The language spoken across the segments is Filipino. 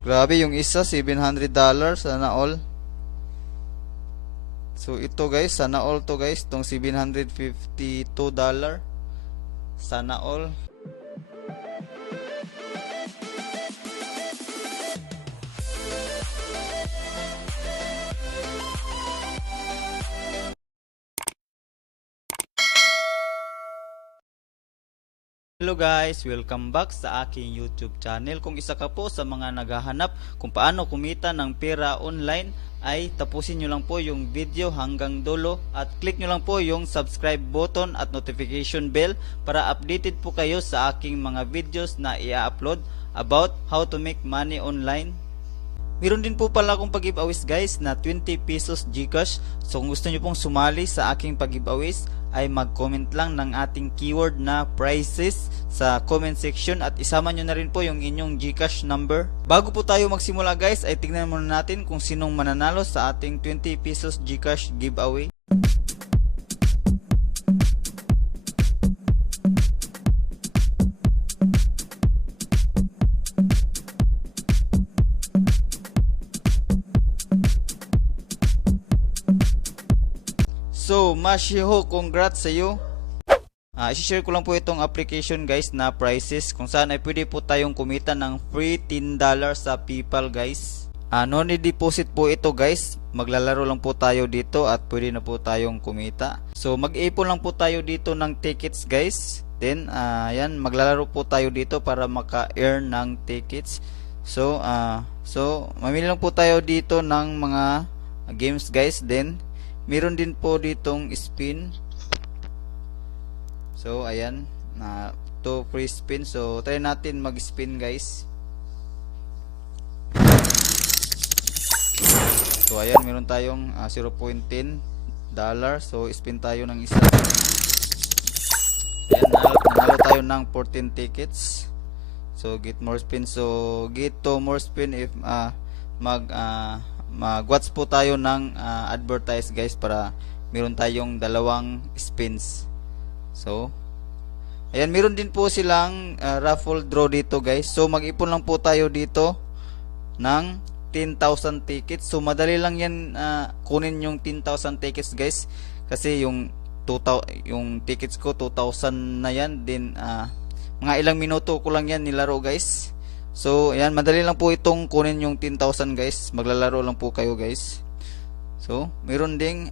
Grabe yung isa, $700, sana all. So ito guys, sana all to guys, tong $752. Sana all. Hello guys, welcome back sa aking YouTube channel. Kung isa ka po sa mga naghahanap kung paano kumita ng pera online, ay tapusin nyo lang po yung video hanggang dulo at click nyo lang po yung subscribe button at notification bell para updated po kayo sa aking mga videos na i-upload about how to make money online. Meron din po pala akong pag-giveaways guys na 20 pesos GCash. So kung gusto nyo pong sumali sa aking pag-giveaways ay mag-comment lang ng ating keyword na prices sa comment section at isama nyo na rin po yung inyong GCash number. Bago po tayo magsimula guys ay tignan muna natin kung sinong mananalo sa ating 20 pesos GCash giveaway. So, Mashiho, congrats sa iyo. I-share ko lang po itong application guys na prices kung saan ay pwede po tayong kumita ng free $10 sa PayPal guys. No need deposit po ito guys. Maglalaro lang po tayo dito at pwede na po tayong kumita. So, mag-ipon lang po tayo dito ng tickets guys. Then, yan, maglalaro po tayo dito para maka-earn ng tickets. So, mamili lang po tayo dito ng mga games guys. Then, meron din po ditong spin. So ayan, to free spin. So try natin mag-spin guys. So ayan, meron tayong $0.10. So spin tayo ng isa. Ayan, nanalo tayo ng 14 tickets. So get more spin. So get to more spin if mag-watch po tayo ng advertise guys para meron tayong dalawang spins. So ayan, meron din po silang raffle draw dito guys. So mag-ipon lang po tayo dito ng 10,000 tickets. So madali lang yan kunin yung 10,000 tickets guys, kasi yung tickets ko 2,000 na yan. Din mga ilang minuto ko lang yan nilaro guys. So ayan, madali lang po itong kunin yung 10,000 guys. Maglalaro lang po kayo guys. So meron ding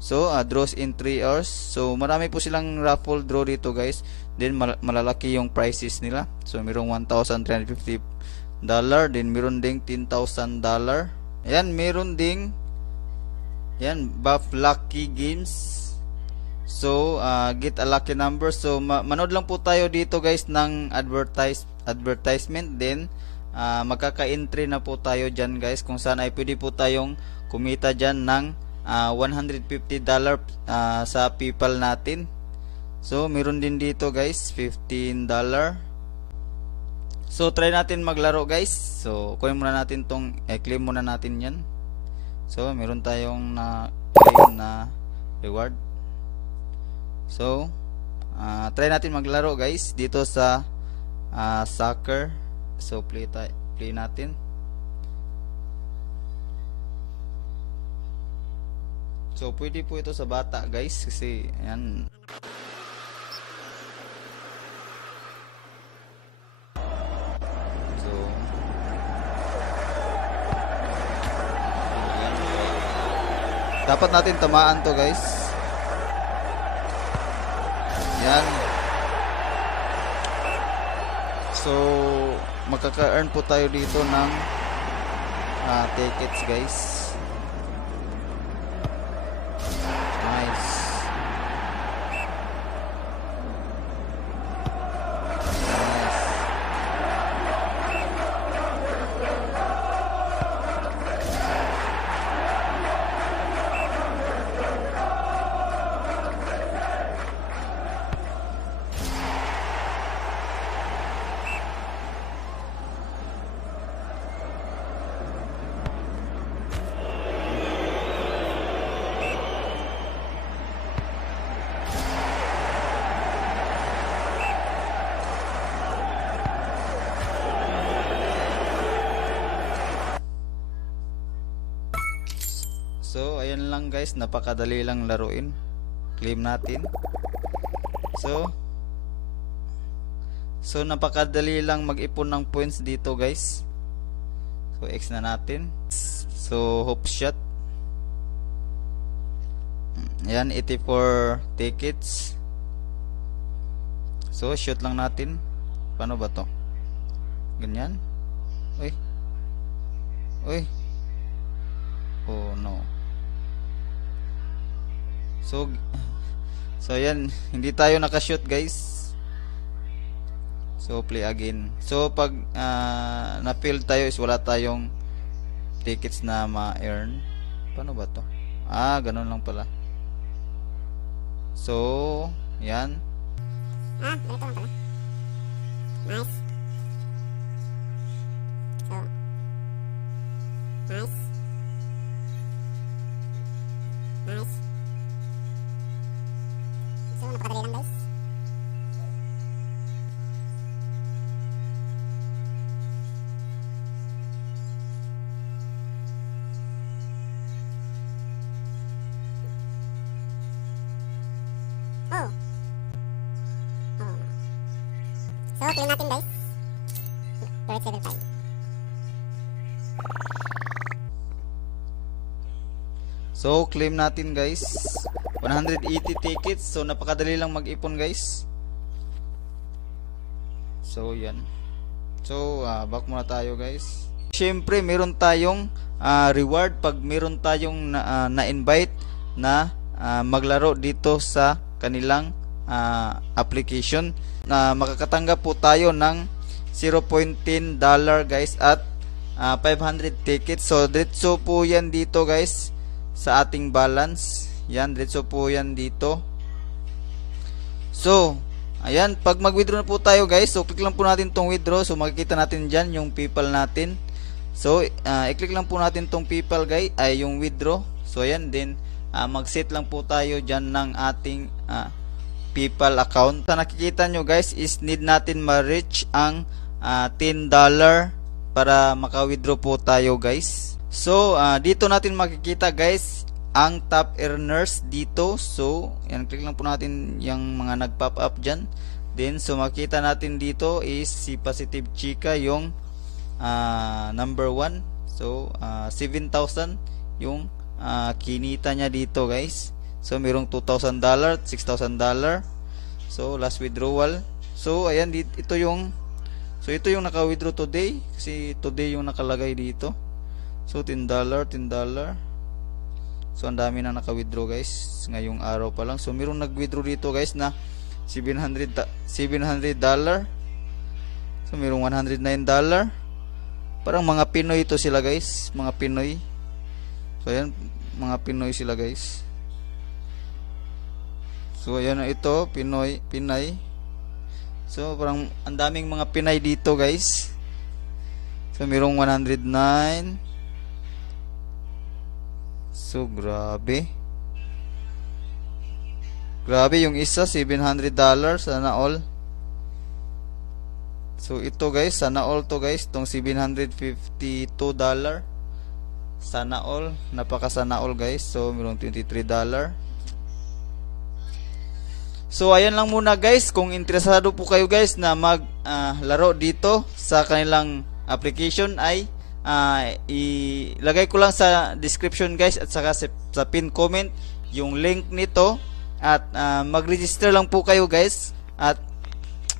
draws in 3 hours. So marami po silang raffle draw dito guys. Then malalaki yung prices nila. So merong $1,350. Then meron ding $10,000. Ayan, meron ding buff lucky games. So, get a lucky number. So, manood lang po tayo dito guys ng advertisement. Then, magkaka-entry na po tayo dyan guys, kung saan ay pwede po tayong kumita dyan ng $150 sa PayPal natin. So, meron din dito guys, $15. So, try natin maglaro guys. So, kunin muna natin tong, claim muna natin yan. So, meron tayong claim na reward. So, try natin maglaro guys dito sa soccer. So, play natin. So, pwede po ito sa bata guys, kasi ayan. So, ayan. Dapat natin tamaan to guys. Yan. So makaka-earn po tayo dito ng tickets guys. Nice. So ayan lang guys, napakadali lang laruin. Claim natin. So napakadali lang mag-ipon ng points dito guys. So X na natin. So hope shot. Ayan, 84 tickets. So shoot lang natin. Paano ba to? Ganyan. Uy. Uy. Oh no. So ayan, hindi tayo nakashoot guys. So play again. So pag na-fail tayo is wala tayong tickets na ma-earn. Paano ba to? Ganun lang pala. So, yan. Ganito lang pala. Nice. So, nice. Nice. So, napakadali lang guys. Oh. Oh. So, claim natin guys. Turret level 5. So, claim natin guys. 180 tickets. So, napakadali lang mag-ipon guys. So, yan. So, back muna tayo guys. Siyempre, meron tayong reward pag meron tayong na-invite na maglaro dito sa kanilang application. Makakatanggap po tayo ng $0.10 guys at 500 tickets. So diretso po yan dito guys sa ating balance. Yan, diretso po yan dito. So ayan, pag mag-withdraw na po tayo guys, so click lang po natin tong withdraw. So makikita natin dyan yung PayPal natin. So i-click lang po natin tong PayPal guys, ay yung withdraw. So ayan, din mag-set lang po tayo dyan ng ating PayPal account. Sa nakikita nyo guys is need natin ma-reach ang $10 para maka-withdraw po tayo guys. So dito natin makikita guys ang top earners dito. So yan, click lang po natin yung mga nag-pop up dyan. Then so makita natin dito is si Positive Chica yung number 1. So 7,000 yung kinita niya dito guys. So merong $2,000, $6,000. So last withdrawal. So ayan, ito yung naka-withdraw today kasi today yung nakalagay dito. So $10. So ang dami na naka-withdraw guys ngayong araw pa lang. So merong nag-withdraw dito guys na $700. So merong $109. Parang mga Pinoy ito sila guys, mga Pinoy. So ayan, mga Pinoy sila guys. So ayan na ito, Pinay. So parang ang daming mga Pinay dito guys. So mayroong 109. So grabe. Grabe yung isa, $700 sana all. So ito guys, sana all to guys, tong $752. Sana all, napaka sana all guys. So mayroong $23. So ayan lang muna guys, kung interesado po kayo guys na maglaro dito sa kanilang application ay ilagay ko lang sa description guys at saka sa pin comment yung link nito at mag-register lang po kayo guys at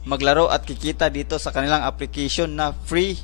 maglaro at kikita dito sa kanilang application na free